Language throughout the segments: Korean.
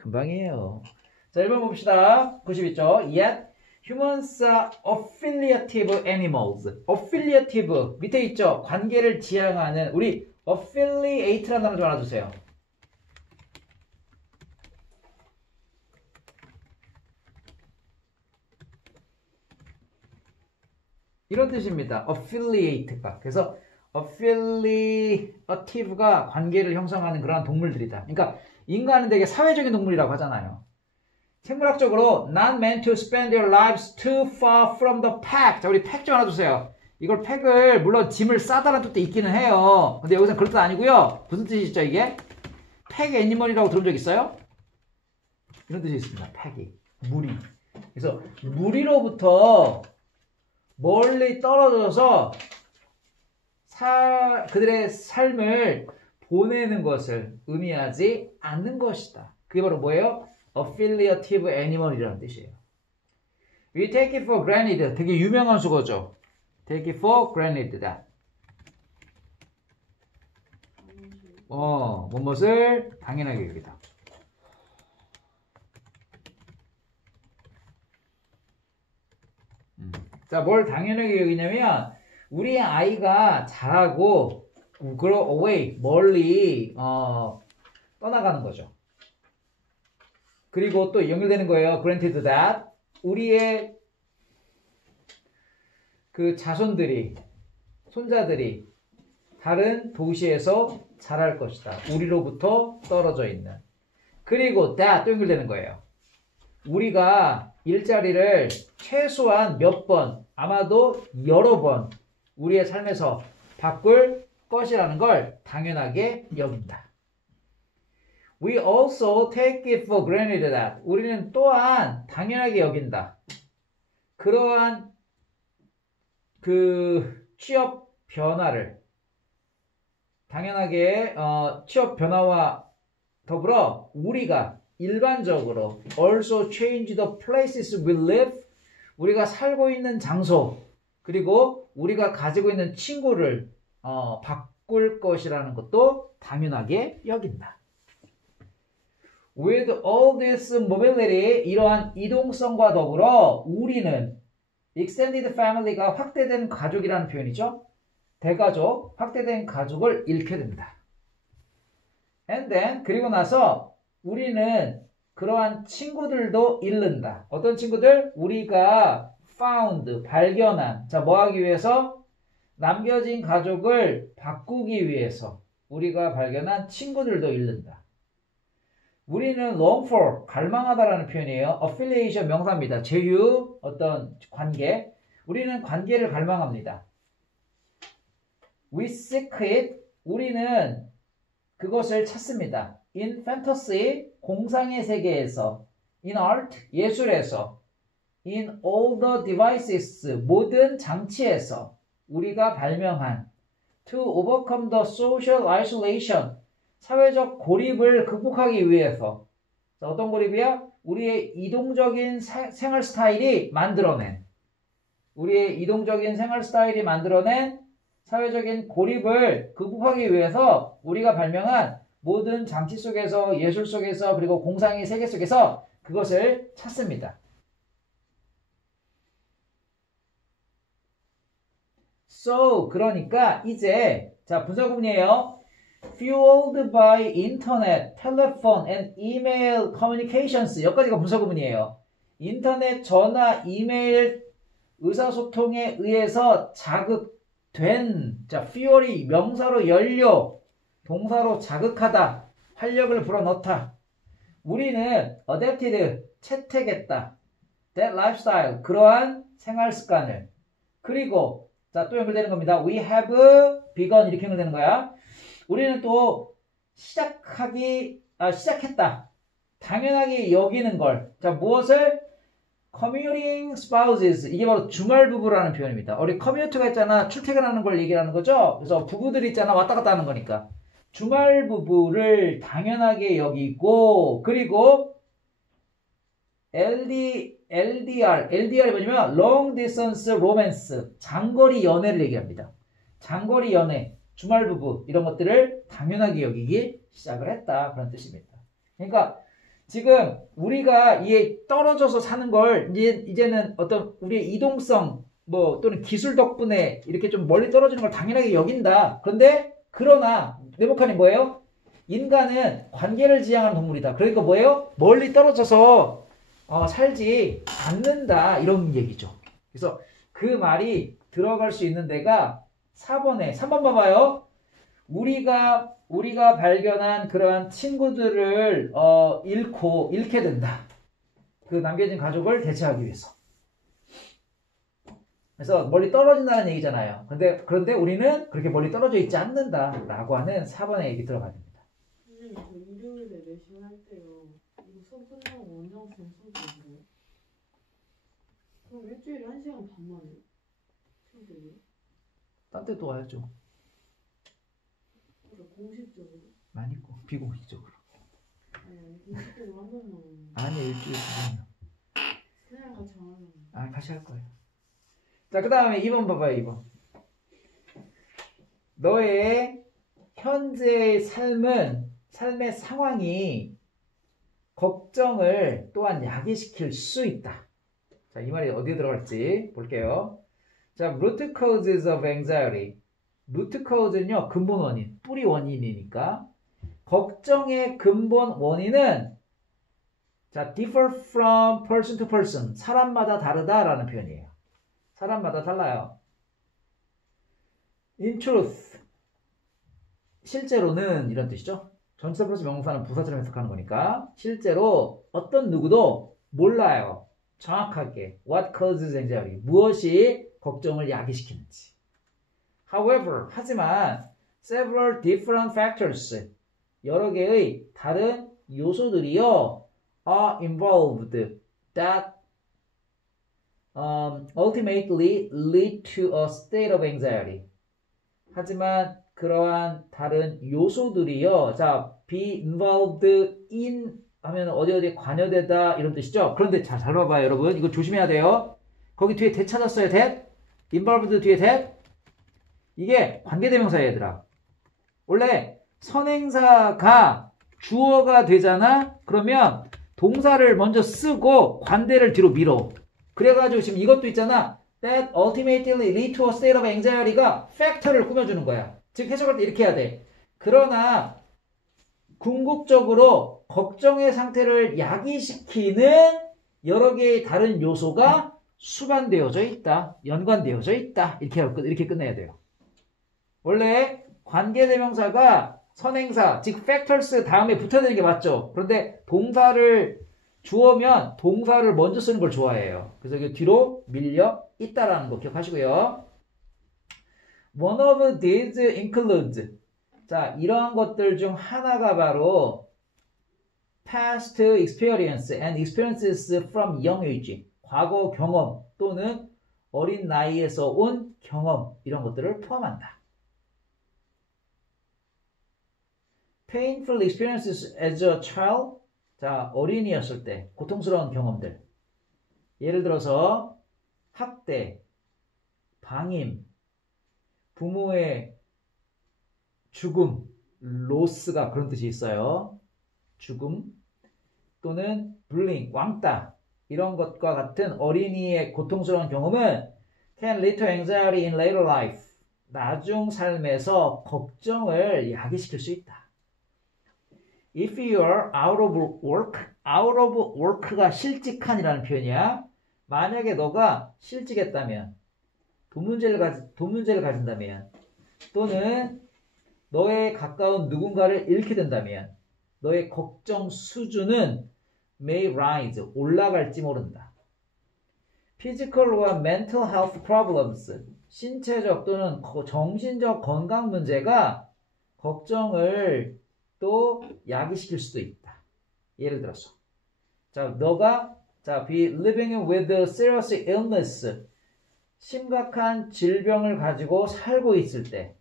금방이에요. 자, 1번 봅시다. 92쪽. Yet humans are affiliative animals. affiliative 밑에 있죠. 관계를 지향하는 우리 affiliate라는 단어 좀 알아주세요. 이런 뜻입니다. affiliate가. 그래서 affiliative가 관계를 형성하는 그러한 동물들이다. 그러니까 인간은 되게 사회적인 동물이라고 하잖아요. 생물학적으로 not meant to spend their lives too far from the pack. 자, 우리 팩 좀 알아주세요. 이걸 팩을 물론 짐을 싸다는 뜻도 있기는 해요. 근데 여기서는 그런 뜻 아니고요. 무슨 뜻이죠 이게? 팩 애니멀이라고 들은 적 있어요? 이런 뜻이 있습니다. 팩이. 무리. 그래서 무리로부터 멀리 떨어져서 그들의 삶을 보내는 것을 의미하지 않는 것이다. 그게 바로 뭐예요? affiliative animal이라는 뜻이에요. We take it for granted. 되게 유명한 수거죠. take it for granted다. 무엇을 당연하게 여기다. 자, 뭘 당연하게 여기냐면 우리 아이가 자라고 grow away, 멀리 떠나가는 거죠. 그리고 또 연결되는 거예요. granted that 우리의 그 자손들이, 손자들이 다른 도시에서 자랄 것이다. 우리로부터 떨어져 있는. 그리고 that 또 연결되는 거예요. 우리가 일자리를 최소한 몇 번, 아마도 여러 번 우리의 삶에서 바꿀 것이라는 걸 당연하게 여긴다. We also take it for granted that 우리는 또한 당연하게 여긴다. 그러한 그 취업 변화를 당연하게 취업 변화와 더불어 우리가 일반적으로 also change the places we live 우리가 살고 있는 장소 그리고 우리가 가지고 있는 친구를 바꿀 것이라는 것도 당연하게 여긴다. With all this mobility 이러한 이동성과 더불어 우리는 extended family가 확대된 가족이라는 표현이죠. 대가족, 확대된 가족을 잃게 된다. And then 그리고 나서 우리는 그러한 친구들도 잃는다. 어떤 친구들? 우리가 found, 발견한. 자, 뭐 하기 위해서? 남겨진 가족을 바꾸기 위해서 우리가 발견한 친구들도 잃는다. 우리는 long for, 갈망하다라는 표현이에요. affiliation 명사입니다. 제휴, 어떤 관계. 우리는 관계를 갈망합니다. We seek it, 우리는 그것을 찾습니다. In fantasy, 공상의 세계에서. In art, 예술에서. In all the devices, 모든 장치에서 우리가 발명한 to overcome the social isolation, 사회적 고립을 극복하기 위해서. 자, 어떤 고립이야? 우리의 이동적인 생활 스타일이 만들어낸 우리의 이동적인 생활 스타일이 만들어낸 사회적인 고립을 극복하기 위해서 우리가 발명한 모든 장치 속에서 예술 속에서 그리고 공상의 세계 속에서 그것을 찾습니다. So 그러니까 이제 자 분사구문이에요. Fueled by internet, telephone and email communications 여기까지가 분사구문이에요. 인터넷, 전화, 이메일, 의사소통에 의해서 자극된 자 fuel이 명사로 연료, 동사로 자극하다, 활력을 불어넣다. 우리는 adapted, 채택했다. That lifestyle, 그러한 생활 습관을. 그리고 자, 또 연결되는 겁니다. We have begun 이렇게 연결되는 거야. 우리는 또 시작했다. 당연하게 여기는 걸. 자, 무엇을? commuting spouses. 이게 바로 주말 부부라는 표현입니다. 우리 커뮤니티가 있잖아. 출퇴근하는 걸 얘기하는 거죠. 그래서 부부들이 있잖아. 왔다 갔다 하는 거니까. 주말 부부를 당연하게 여기고 그리고 LDR이 뭐냐면 long distance romance, 장거리 연애를 얘기합니다. 장거리 연애, 주말 부부 이런 것들을 당연하게 여기기 시작을 했다. 그런 뜻입니다. 그러니까 지금 우리가 이게 떨어져서 사는 걸 이제는 어떤 우리의 이동성 뭐 또는 기술 덕분에 이렇게 좀 멀리 떨어지는 걸 당연하게 여긴다. 그러나 네모칸이 뭐예요? 인간은 관계를 지향하는 동물이다. 그러니까 뭐예요? 멀리 떨어져서 살지 않는다. 이런 얘기죠. 그래서 그 말이 들어갈 수 있는 데가 3번 봐봐요. 우리가 발견한 그러한 친구들을 잃게 된다. 그 남겨진 가족을 대체하기 위해서. 그래서 멀리 떨어진다는 얘기잖아요. 그런데 우리는 그렇게 멀리 떨어져 있지 않는다라고 하는 4번의 얘기 들어가야 됩니다. 선생님, 저 일요일에 내신 할 때요. 이거 수업 끝나고 원장쌤 수업 있어요? 그럼 일주일에 1시간 반만 해요? 수업을요? 딴 데 또 와야죠. 그러니까 공식적으로? 많이 있고 비공식적으로. 공식적으로 한 번만. 아니 일주일에 2번이요. 그냥 같이 안 하면. 같이 할 거예요. 자, 그 다음에 2번 봐봐요. 2번. 너의 현재의 삶의 상황이 걱정을 또한 야기시킬 수 있다. 자, 이 말이 어디에 들어갈지 볼게요. 자, root causes of anxiety. root cause는요, 근본 원인, 뿌리 원인이니까. 걱정의 근본 원인은 자, differ from person to person. 사람마다 다르다라는 표현이에요. 사람마다 달라요. In truth. 실제로는 이런 뜻이죠. 전치사 플러스 명사는 부사처럼 해석하는 거니까 실제로 어떤 누구도 몰라요. 정확하게 what causes anxiety. 무엇이 걱정을 야기시키는지. However, 하지만 several different factors. 여러 개의 다른 요소들이요. are involved that ultimately lead to a state of anxiety. 하지만 그러한 다른 요소들이요. 자, be involved in 하면 어디에 관여되다 이런 뜻이죠. 그런데 잘 봐봐요, 여러분. 이거 조심해야 돼요. 거기 뒤에 that 찾았어요, that. involved 뒤에 that. 이게 관계대명사예요, 얘들아. 원래 선행사가 주어가 되잖아? 그러면 동사를 먼저 쓰고 관대를 뒤로 밀어. 그래가지고 지금 이것도 있잖아. That ultimately lead to a state of anxiety가 factor를 꾸며주는 거야. 즉 해석할 때 이렇게 해야 돼. 그러나 궁극적으로 걱정의 상태를 야기시키는 여러 개의 다른 요소가 수반되어져 있다. 연관되어져 있다. 이렇게 끝내야 돼요. 원래 관계대명사가 선행사, 즉 factors 다음에 붙어야 되는 게 맞죠. 그런데 동사를 주어면 동사를 먼저 쓰는 걸 좋아해요. 그래서 이게 뒤로 밀려 있다라는 거 기억하시고요. One of these includes. 자, 이러한 것들 중 하나가 바로 past experience and experiences from young age. 과거 경험 또는 어린 나이에서 온 경험 이런 것들을 포함한다. Painful experiences as a child. 자, 어린이였을 때 고통스러운 경험들. 예를 들어서 학대, 방임, 부모의 죽음, 로스가 그런 뜻이 있어요. 죽음 또는 불링, 왕따 이런 것과 같은 어린이의 고통스러운 경험은 can lead to anxiety in later life. 나중 삶에서 걱정을 야기시킬 수 있다. If you are out of work가 실직한이라는 표현이야. 만약에 너가 실직했다면, 돈 문제를 가진다면, 또는 너의 가까운 누군가를 잃게 된다면, 너의 걱정 수준은 may rise, 올라갈지 모른다. Physical과 mental health problems, 신체적 또는 정신적 건강 문제가 걱정을 또 야기시킬 수도 있다. 예를 들어서 너가 be living with a serious illness 심각한 질병을 가지고 살고 있을 때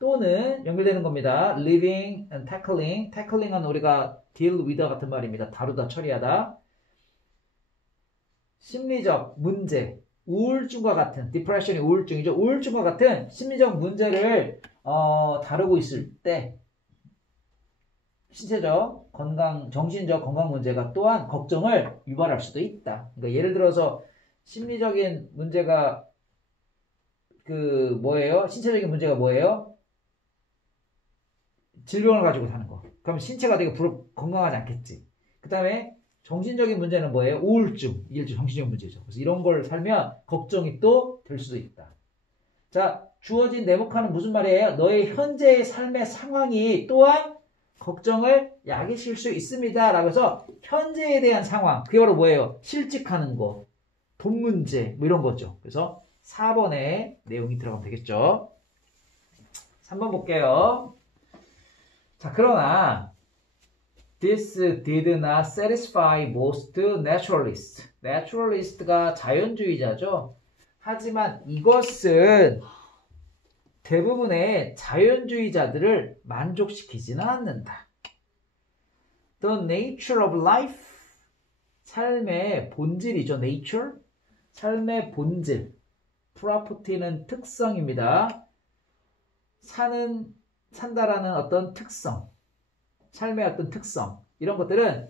또는 연결되는 겁니다. living and tackling은 우리가 deal with 같은 말입니다. 다루다, 처리하다. 심리적 문제, 우울증과 같은 depression이 우울증이죠. 우울증과 같은 심리적 문제를 다루고 있을 때 신체적 건강, 정신적 건강 문제가 또한 걱정을 유발할 수도 있다. 그러니까 예를 들어서 심리적인 문제가 뭐예요? 신체적인 문제가 뭐예요? 질병을 가지고 사는 거. 그럼 신체가 되게 건강하지 않겠지. 그 다음에 정신적인 문제는 뭐예요? 우울증. 이게 정신적인 문제죠. 그래서 이런 걸 살면 걱정이 또 될 수도 있다. 자, 주어진 내목하는 무슨 말이에요? 너의 현재의 삶의 상황이 또한 걱정을 야기실 수 있습니다. 라고 해서 현재에 대한 상황. 그게 바로 뭐예요? 실직하는 거, 돈 문제, 뭐 이런 거죠. 그래서 4번에 내용이 들어가면 되겠죠. 3번 볼게요. 자, 그러나 This did not satisfy most naturalists. naturalist가 자연주의자죠. 하지만 이것은 대부분의 자연주의자들을 만족시키지는 않는다. The nature of life. 삶의 본질이죠. nature. 삶의 본질. property는 특성입니다. 산다라는 어떤 특성. 삶의 어떤 특성. 이런 것들은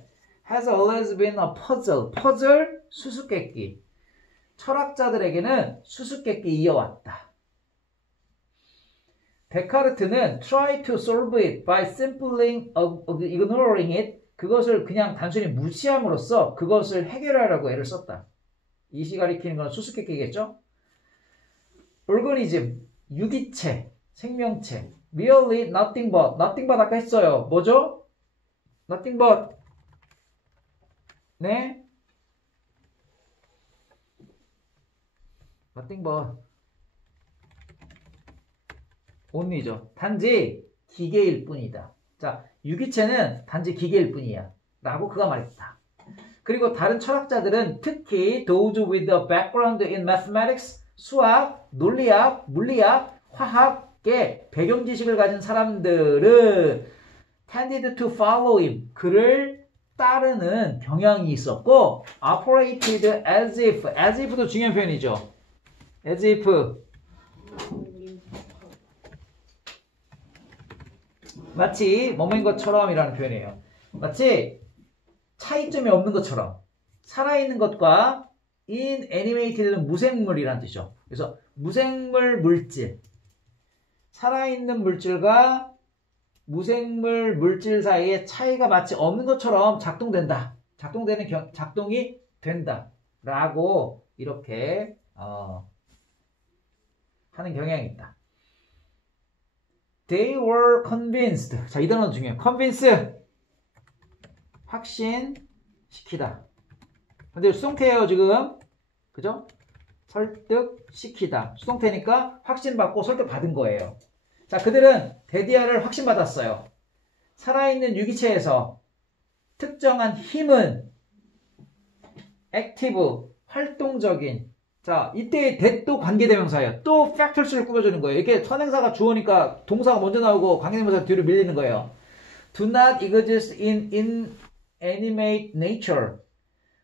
has always been a puzzle. 퍼즐, 수수께끼. 철학자들에게는 수수께끼 이어왔다. 데카르트는 try to solve it by simply ignoring it. 그것을 그냥 단순히 무시함으로써 그것을 해결하려고 애를 썼다. 이시 가리키는 건 수수께끼겠죠? organism, 유기체, 생명체. merely nothing but. nothing but 아까 했어요. 뭐죠? nothing but. 네? nothing but. only죠. 단지 기계일 뿐이다. 자, 유기체는 단지 기계일 뿐이야. 라고 그가 말했다. 그리고 다른 철학자들은 특히 those with a background in mathematics, 수학, 논리학, 물리학, 화학의 배경 지식을 가진 사람들은 tended to follow him. 그를 따르는 경향이 있었고 operated as if. as if도 중요한 표현이죠. as if. 마치 뭐뭐인 것처럼 이라는 표현이에요. 마치 차이점이 없는 것처럼. 살아있는 것과 inanimated는 무생물이라는 뜻이죠. 그래서 무생물 물질. 살아있는 물질과 무생물 물질 사이에 차이가 마치 없는 것처럼 작동된다. 작동이 된다. 라고 이렇게 하는 경향이 있다. They were convinced. 자, 이 단어는 중요해요. convince. 확신시키다. 근데 수동태예요, 지금. 그죠? 설득시키다. 수동태니까 확신받고 설득받은 거예요. 자, 그들은 데디아를 확신받았어요. 살아있는 유기체에서 특정한 힘은 active, 활동적인. 자, 이때 that도 관계대명사예요. 또 factors를 꾸며주는 거예요. 이렇게 선행사가 주어니까 동사가 먼저 나오고 관계대명사가 뒤로 밀리는 거예요. Do not exist in inanimate nature.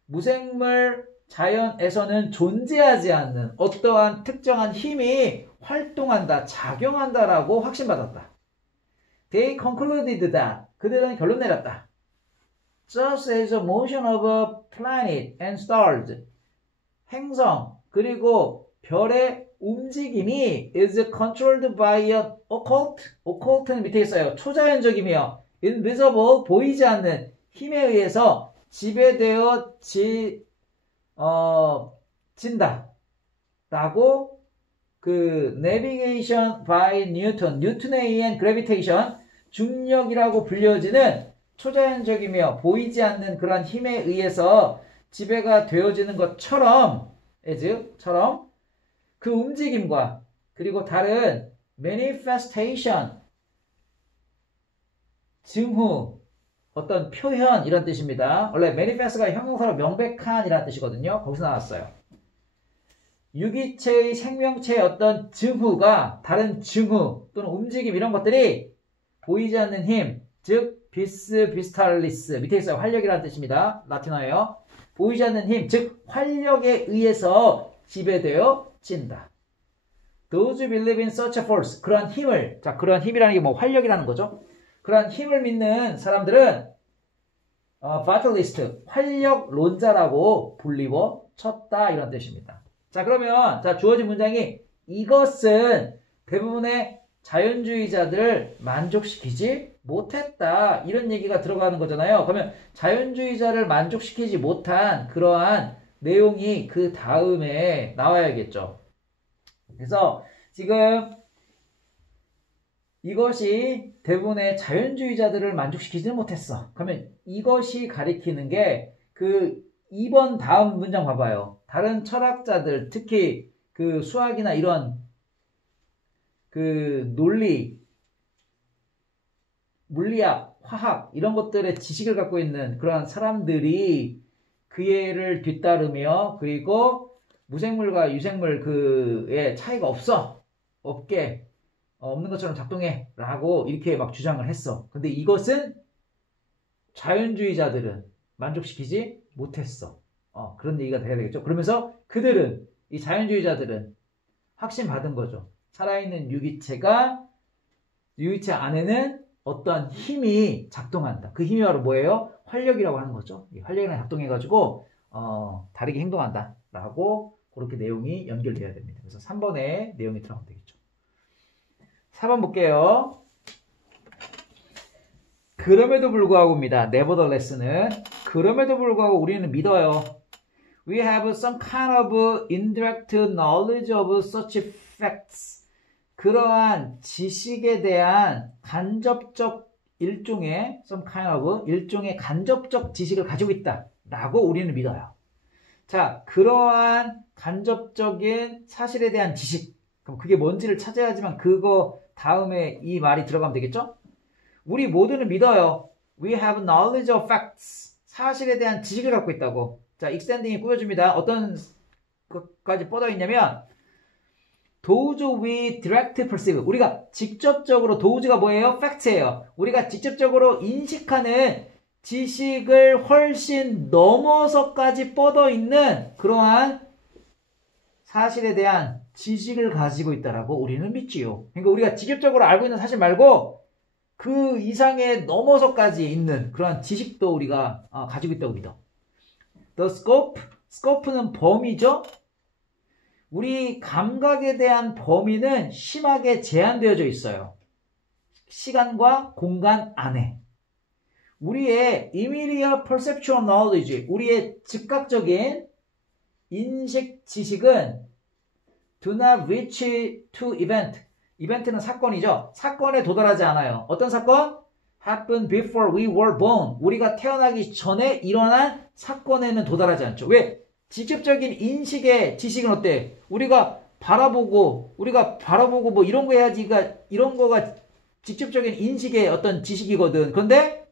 무생물 자연에서는 존재하지 않는 어떠한 특정한 힘이 활동한다, 작용한다라고 확신받았다. They concluded that. 그들은 결론 내렸다. Just as the motion of a planet and stars. 행성 그리고 별의 움직임이 is controlled by a occult. occult는 밑에 있어요. 초자연적이며 invisible 보이지 않는 힘에 의해서 지배되어 진다. 라고 그 navigation by Newton, 뉴턴에 의한 gravitation, 중력이라고 불려지는 초자연적이며 보이지 않는 그런 힘에 의해서 지배가 되어지는 것처럼 처럼 그 움직임과 그리고 다른 manifestation, 증후, 어떤 표현 이런 뜻입니다. 원래 manifest가 형용사로 명백한 이라는 뜻이거든요. 거기서 나왔어요. 유기체의 생명체의 어떤 증후가 다른 증후 또는 움직임 이런 것들이 보이지 않는 힘, 즉 비스탈리스 밑에 있어요. 활력이라는 뜻입니다. 라틴어예요. 보이지 않는 힘, 즉 활력에 의해서 지배되어진다. Those who believe in such a force, 그러한 힘을, 자 그러한 힘이라는 게 뭐 활력이라는 거죠. 그런 힘을 믿는 사람들은 vitalist, 활력론자라고 불리워 쳤다 이런 뜻입니다. 자 그러면 자 주어진 문장이 이것은 대부분의 자연주의자들을 만족시키지 못했다 이런 얘기가 들어가는 거잖아요. 그러면 자연주의자를 만족시키지 못한 그러한 내용이 그 다음에 나와야겠죠. 그래서 지금 이것이 대부분의 자연주의자들을 만족시키지는 못했어. 그러면 이것이 가리키는 게 그 2번 다음 문장 봐봐요. 다른 철학자들, 특히 그 수학이나 이런 그 논리, 물리학, 화학 이런 것들의 지식을 갖고 있는 그러한 사람들이 그애를 뒤따르며 그리고 무생물과 유생물 그의 차이가 없게 없는 것처럼 작동해 라고 이렇게 막 주장을 했어. 근데 이것은 자연주의자들은 만족시키지 못했어. 그런 얘기가 돼야 되겠죠. 그러면서 그들은 이 자연주의자들은 확신받은 거죠. 살아있는 유기체 안에는 어떠한 힘이 작동한다. 그 힘이 바로 뭐예요? 활력이라고 하는 거죠. 이 활력이랑 작동해가지고 다르게 행동한다 라고 그렇게 내용이 연결돼야 됩니다. 그래서 3번에 내용이 들어가면 되겠죠. 4번 볼게요. 그럼에도 불구하고입니다. nevertheless는 그럼에도 불구하고 우리는 믿어요. We have some kind of indirect knowledge of such facts. 그러한 지식에 대한 간접적 일종의 some kind of 일종의 간접적 지식을 가지고 있다 라고 우리는 믿어요. 자, 그러한 간접적인 사실에 대한 지식, 그럼 그게 뭔지를 찾아야지만 그거 다음에 이 말이 들어가면 되겠죠? 우리 모두는 믿어요. We have knowledge of facts. 사실에 대한 지식을 갖고 있다고. 자, extending이 꾸며줍니다. 어떤 것까지 뻗어 있냐면 those we direct perceive. 우리가 직접적으로 those가 뭐예요? facts예요. 우리가 직접적으로 인식하는 지식을 훨씬 넘어서까지 뻗어 있는 그러한 사실에 대한 지식을 가지고 있다라고 우리는 믿지요. 그러니까 우리가 직접적으로 알고 있는 사실 말고 그 이상에 넘어서까지 있는 그러한 지식도 우리가 가지고 있다고 믿어. The scope는 범위죠. 우리 감각에 대한 범위는 심하게 제한되어져 있어요. 시간과 공간 안에. 우리의 immediate perceptual knowledge, 우리의 즉각적인 인식 지식은 do not reach to event. 이벤트는 사건이죠. 사건에 도달하지 않아요. 어떤 사건? Happened before we were born. 우리가 태어나기 전에 일어난 사건에는 도달하지 않죠. 왜? 직접적인 인식의 지식은 어때? 우리가 바라보고 뭐 이런 거 해야지. 이런 거가 직접적인 인식의 어떤 지식이거든. 그런데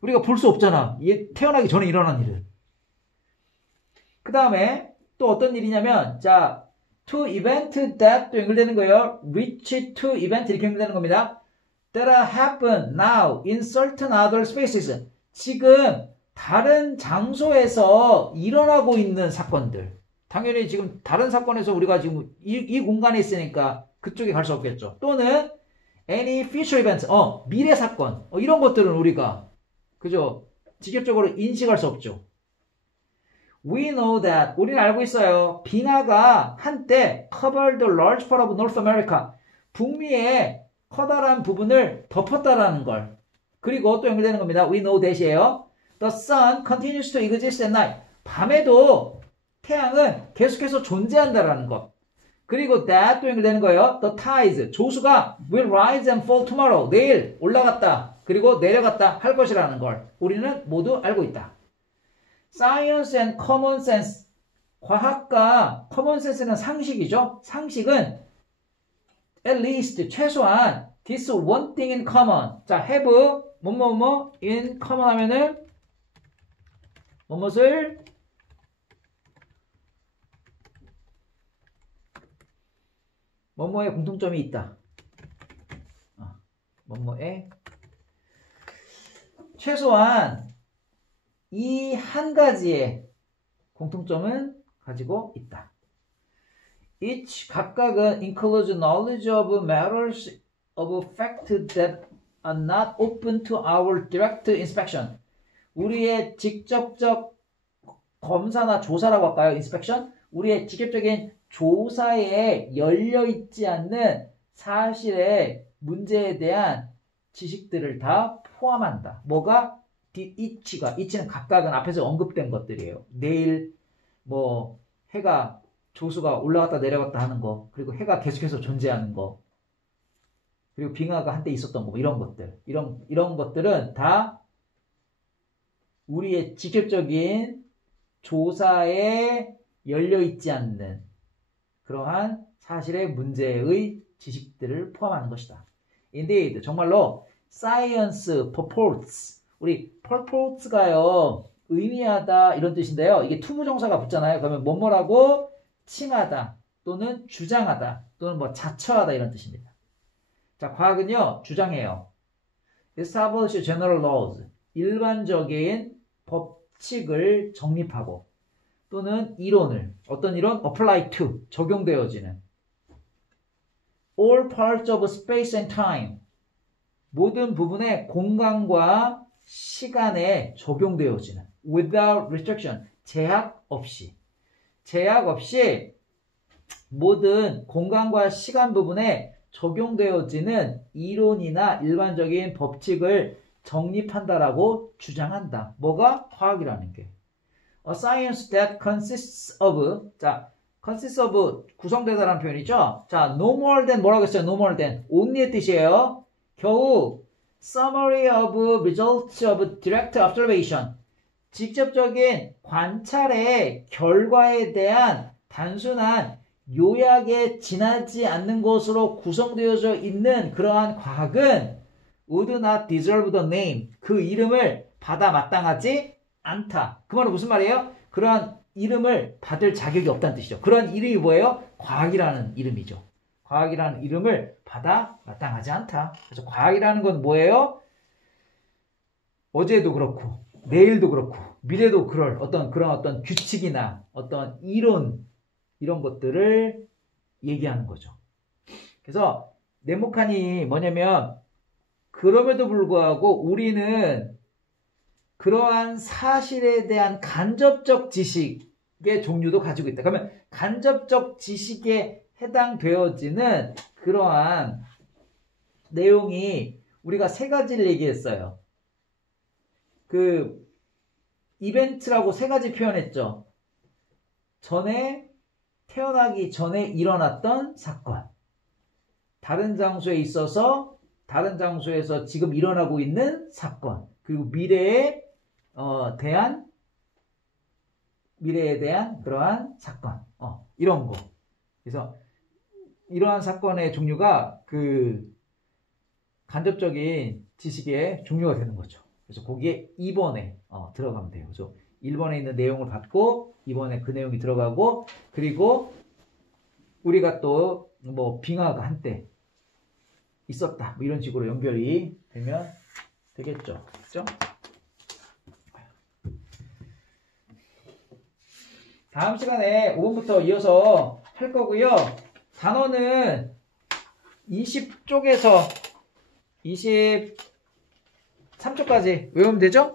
우리가 볼 수 없잖아. 태어나기 전에 일어난 일을. 그 다음에 또 어떤 일이냐면, 자, to event that 또 연결되는 거예요. reach to event 이렇게 연결되는 겁니다. that happen now in certain other spaces. 지금 다른 장소에서 일어나고 있는 사건들. 당연히 지금 다른 사건에서 우리가 지금 이 공간에 있으니까 그쪽에 갈 수 없겠죠. 또는 any future event, 미래 사건, 이런 것들은 우리가 그죠? 직접적으로 인식할 수 없죠. We know that, 우리는 알고 있어요. 빙하가 한때 covered a large part of North America, 북미의 커다란 부분을 덮었다라는 걸. 그리고 또 연결되는 겁니다. We know that이에요. The sun continues to exist at night. 밤에도 태양은 계속해서 존재한다라는 것. 그리고 that 또 연결되는 거예요. The tides, 조수가 will rise and fall tomorrow. 내일 올라갔다. 그리고 내려갔다 할 것이라는 걸 우리는 모두 알고 있다. Science and common sense. 과학과 common sense는 상식이죠. 상식은 at least 최소한 this one thing in common. 자, have 뭐뭐뭐 in common 하면은 뭐뭇을 뭐뭐의 공통점이 있다. 뭐뭐의 최소한 이 한 가지의 공통점은 가지고 있다. Each 각각은 includes knowledge of matters of fact that are not open to our direct inspection. 우리의 직접적 검사나 조사라고 할까요? inspection? 우리의 직접적인 조사에 열려있지 않는 사실의 문제에 대한 지식들을 다 포함한다. 뭐가? each는 각각은 앞에서 언급된 것들이에요. 내일 뭐 해가 조수가 올라갔다 내려갔다 하는 거, 그리고 해가 계속해서 존재하는 거, 그리고 빙하가 한때 있었던 거, 이런 것들, 이런 것들은 다 우리의 직접적인 조사에 열려있지 않는 그러한 사실의 문제의 지식들을 포함하는 것이다. Indeed, 정말로 science purports, 우리 purports가요 의미하다 이런 뜻인데요. 이게 투부정사가 붙잖아요. 그러면 뭐뭐라고 칭하다 또는 주장하다 또는 뭐 자처하다 이런 뜻입니다. 자, 과학은요 주장해요. Establish general laws, 일반적인 법칙을 정립하고 또는 이론을, 어떤 이론? apply to, 적용되어지는 all parts of space and time, 모든 부분의 공간과 시간에 적용되어지는 without restriction, 제약 없이 모든 공간과 시간 부분에 적용되어지는 이론이나 일반적인 법칙을 정립한다라고 주장한다. 뭐가? 과학이라는 게. A science that consists of, 자, consists of 구성되다라는 표현이죠. 자, no more than 뭐라고 했어요? no more than, only의 뜻이에요. 겨우 summary of results of direct observation, 직접적인 관찰의 결과에 대한 단순한 요약에 지나지 않는 것으로 구성되어져 있는 그러한 과학은 would not deserve the name, 그 이름을 받아 마땅하지 않다. 그 말은 무슨 말이에요? 그러한 이름을 받을 자격이 없다는 뜻이죠. 그러한 이름이 뭐예요? 과학이라는 이름이죠. 과학이라는 이름을 받아 마땅하지 않다. 그래서 과학이라는 건 뭐예요? 어제도 그렇고 내일도 그렇고 미래도 그럴 그런 어떤 규칙이나 어떤 이론, 이런 것들을 얘기하는 거죠. 그래서 네모칸이 뭐냐면, 그럼에도 불구하고 우리는 그러한 사실에 대한 간접적 지식의 종류도 가지고 있다. 그러면 간접적 지식에 해당되어지는 그러한 내용이 우리가 세 가지를 얘기했어요. 그 이벤트라고 세 가지 표현했죠. 태어나기 전에 일어났던 사건, 다른 장소에 있어서 다른 장소에서 지금 일어나고 있는 사건, 그리고 미래에 대한 그러한 사건, 이런 거. 그래서 이러한 사건의 종류가 그 간접적인 지식의 종류가 되는 거죠. 그래서 거기에 2번에 들어가면 돼요. 그래서 1번에 있는 내용을 받고 2번에 그 내용이 들어가고, 그리고 우리가 또 뭐 빙하가 한때 있었다, 뭐 이런 식으로 연결이 되면 되겠죠. 그렇죠? 다음 시간에 5번부터 이어서 할 거고요. 단어는 20쪽에서 23쪽까지 외우면 되죠?